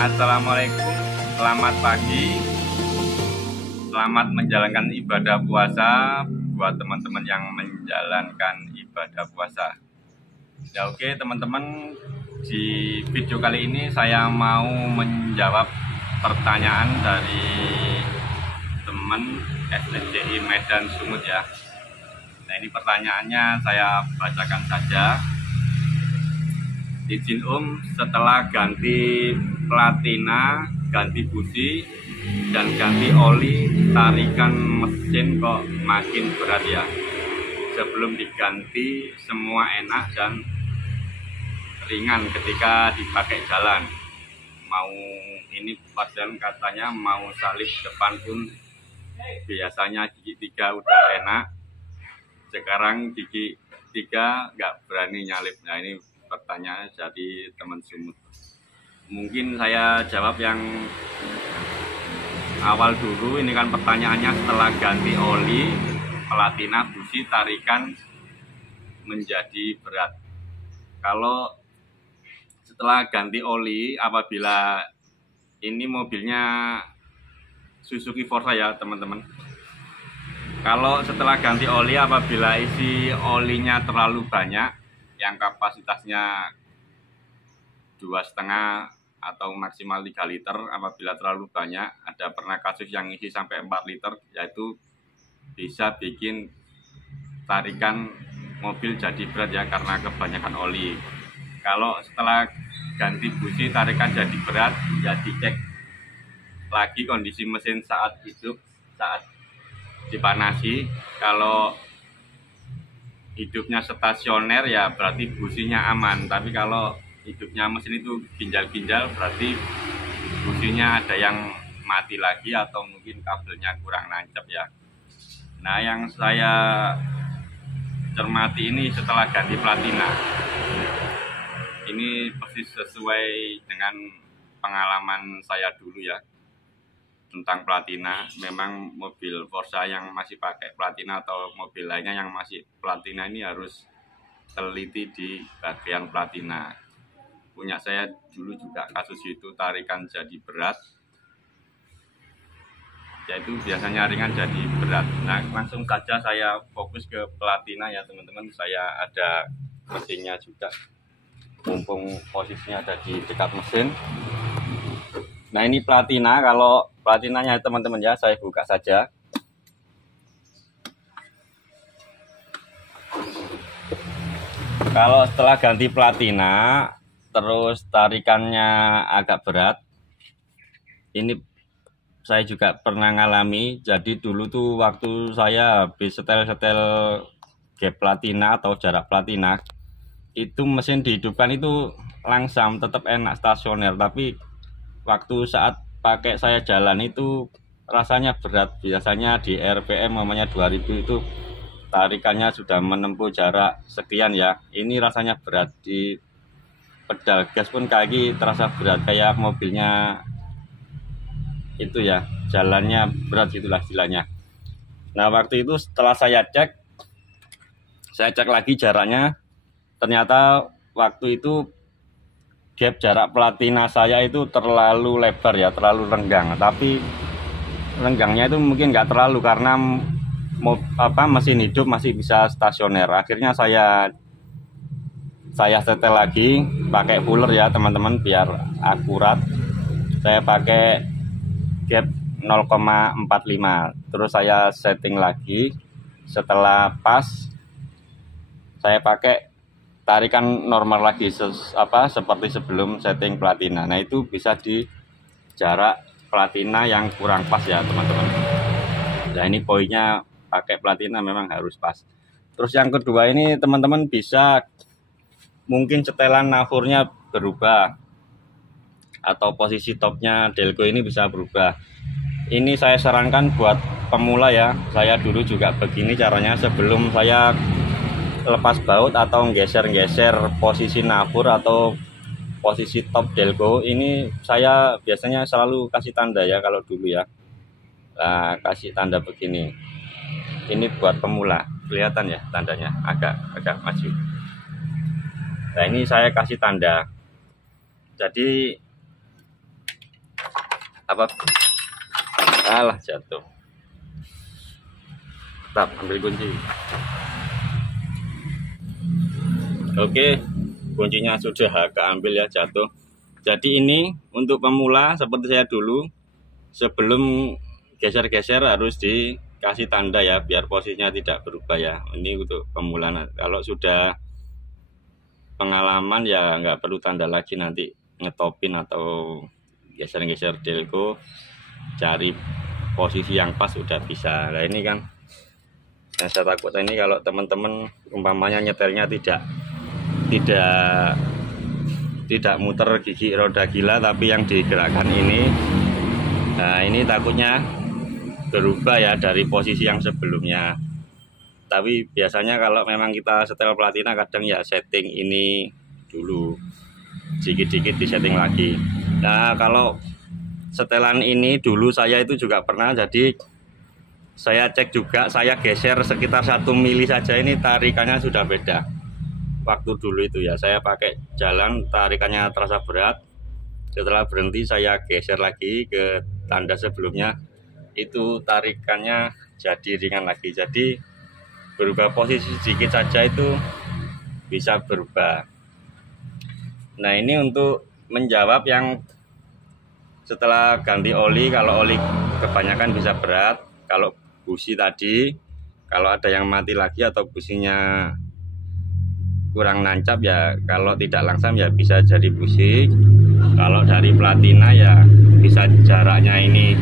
Assalamualaikum, selamat pagi, selamat menjalankan ibadah puasa buat teman-teman yang menjalankan ibadah puasa. Ya oke teman-teman, di video kali ini saya mau menjawab pertanyaan dari teman STDI Medan Sumut ya. Nah ini pertanyaannya saya bacakan saja. Izin setelah ganti platina, ganti busi, dan ganti oli, tarikan mesin kok makin berat ya. Sebelum diganti semua enak dan ringan ketika dipakai jalan. Mau ini padahal katanya mau salib depan pun biasanya gigi 3 udah enak. Sekarang gigi 3 nggak berani nyalip. Nah ini pertanyaan jadi teman Sumut. Mungkin saya jawab yang awal dulu. Ini kan pertanyaannya setelah ganti oli, platina, busi, tarikan menjadi berat. Kalau setelah ganti oli, apabila ini mobilnya Suzuki Forza ya teman-teman. Kalau setelah ganti oli, apabila isi olinya terlalu banyak, yang kapasitasnya 2,5 atau maksimal 3 liter, apabila terlalu banyak, ada pernah kasus yang isi sampai 4 liter, yaitu bisa bikin tarikan mobil jadi berat ya, karena kebanyakan oli. Kalau setelah ganti busi tarikan jadi berat, ya dicek lagi kondisi mesin saat hidup, saat dipanasi. Kalau hidupnya stasioner ya berarti businya aman, tapi kalau hidupnya mesin itu ginjal-ginjal berarti businya ada yang mati lagi atau mungkin kabelnya kurang nancep ya. Nah yang saya cermati ini setelah ganti platina, ini persis sesuai dengan pengalaman saya dulu ya tentang platina. Memang mobil Forza yang masih pakai platina atau mobil lainnya yang masih platina ini harus teliti di bagian platina. Punya saya dulu juga kasus itu, tarikan jadi berat, yaitu biasanya ringan jadi berat. Nah langsung saja saya fokus ke platina ya teman-teman. Saya ada mesinnya juga, mumpung posisinya ada di dekat mesin. Nah ini platina. Kalau platinanya teman-teman ya, saya buka saja. Kalau setelah ganti platina terus tarikannya agak berat, ini saya juga pernah ngalami. Jadi dulu tuh waktu saya habis setel gap platina atau jarak platina, itu mesin dihidupkan itu langsam, tetap enak stasioner, tapi waktu saat pakai saya jalan itu rasanya berat. Biasanya di RPM namanya 2000 itu tarikannya sudah menempuh jarak sekian ya. Ini rasanya berat, di pedal gas pun kaki terasa berat, kayak mobilnya itu ya, jalannya berat gitulah istilahnya. Nah waktu itu setelah saya cek lagi jaraknya, ternyata waktu itu gap jarak platina saya itu terlalu lebar ya, terlalu renggang. Tapi renggangnya itu mungkin nggak terlalu, karena mesin hidup masih bisa stasioner. Akhirnya saya setel lagi pakai puller ya teman-teman, biar akurat. Saya pakai gap 0,45, terus saya setting lagi. Setelah pas, saya pakai tarikan normal lagi seperti sebelum setting platina. Nah itu bisa di jarak platina yang kurang pas ya teman-teman. Nah ini poinnya, pakai platina memang harus pas. Terus yang kedua ini teman-teman bisa mungkin setelan nafurnya berubah, atau posisi topnya delco ini bisa berubah. Ini saya sarankan buat pemula ya. Saya dulu juga begini caranya. Sebelum saya lepas baut atau geser-geser posisi nafur atau posisi top delco, ini saya biasanya selalu kasih tanda ya kalau dulu ya. Nah, kasih tanda begini. Ini buat pemula, kelihatan ya tandanya agak maju. Nah ini saya kasih tanda. Jadi apa, alah jatuh. Tetap ambil kunci. Oke, kuncinya sudah keambil ya, jatuh. Jadi ini untuk pemula seperti saya dulu, sebelum geser-geser harus dikasih tanda ya, biar posisinya tidak berubah ya. Ini untuk pemula. Kalau sudah pengalaman ya nggak perlu tanda lagi, nanti ngetopin atau geser-geser delco, cari posisi yang pas udah bisa. Nah ini kan yang saya takut ini kalau teman-teman umpamanya nyetelnya tidak muter gigi roda gila, tapi yang digerakkan ini, nah ini takutnya berubah ya dari posisi yang sebelumnya. Tapi biasanya kalau memang kita setel platina kadang ya setting ini dulu, dikit-dikit disetting lagi. Nah kalau setelan ini dulu saya itu juga pernah, jadi saya cek juga, saya geser sekitar 1 mili saja, ini tarikannya sudah beda. Waktu dulu itu ya saya pakai jalan, tarikannya terasa berat. Setelah berhenti saya geser lagi ke tanda sebelumnya, itu tarikannya jadi ringan lagi. Jadi berubah posisi sedikit saja itu bisa berubah. Nah ini untuk menjawab yang setelah ganti oli, kalau oli kebanyakan bisa berat. Kalau busi tadi, kalau ada yang mati lagi atau businya kurang nancap ya, kalau tidak langsam ya bisa jadi busi. Kalau dari platina ya bisa jaraknya ini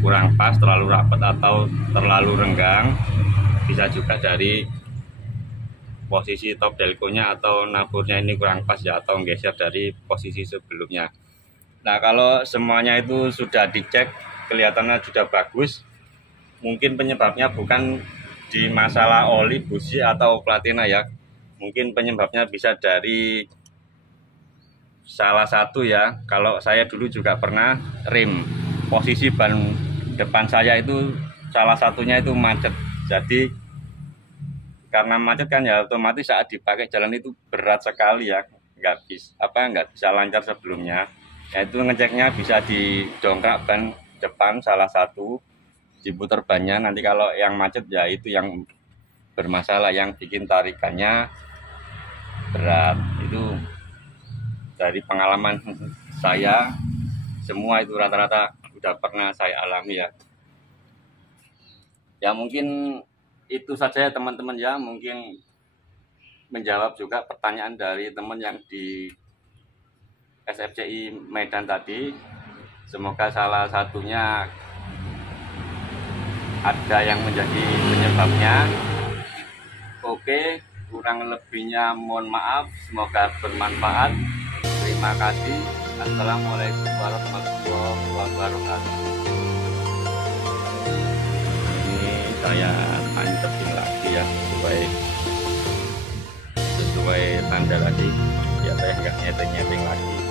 kurang pas, terlalu rapat atau terlalu renggang. Bisa juga dari posisi top delconya atau naburnya ini kurang pas ya, atau geser dari posisi sebelumnya. Nah kalau semuanya itu sudah dicek, kelihatannya sudah bagus, mungkin penyebabnya bukan di masalah oli, busi atau platina ya. Mungkin penyebabnya bisa dari salah satu ya. Kalau saya dulu juga pernah rim, posisi ban depan saya itu salah satunya itu macet. Jadi karena macet kan ya otomatis saat dipakai jalan itu berat sekali ya, nggak bisa lancar sebelumnya. Yaitu ngeceknya bisa didongkrak ban depan salah satu, diputar bannya. Nanti kalau yang macet ya itu yang bermasalah, yang bikin tarikannya berat. Itu dari pengalaman saya, semua itu rata-rata udah pernah saya alami ya. Ya mungkin itu saja ya teman-teman ya, mungkin menjawab juga pertanyaan dari teman yang di SFCI Medan tadi. Semoga salah satunya ada yang menjadi penyebabnya. Oke, kurang lebihnya mohon maaf, semoga bermanfaat. Terima kasih. Assalamualaikum warahmatullahi wabarakatuh. Ini saya tancapin lagi ya, sesuai tanda tadi ya, saya nggak nyeting lagi.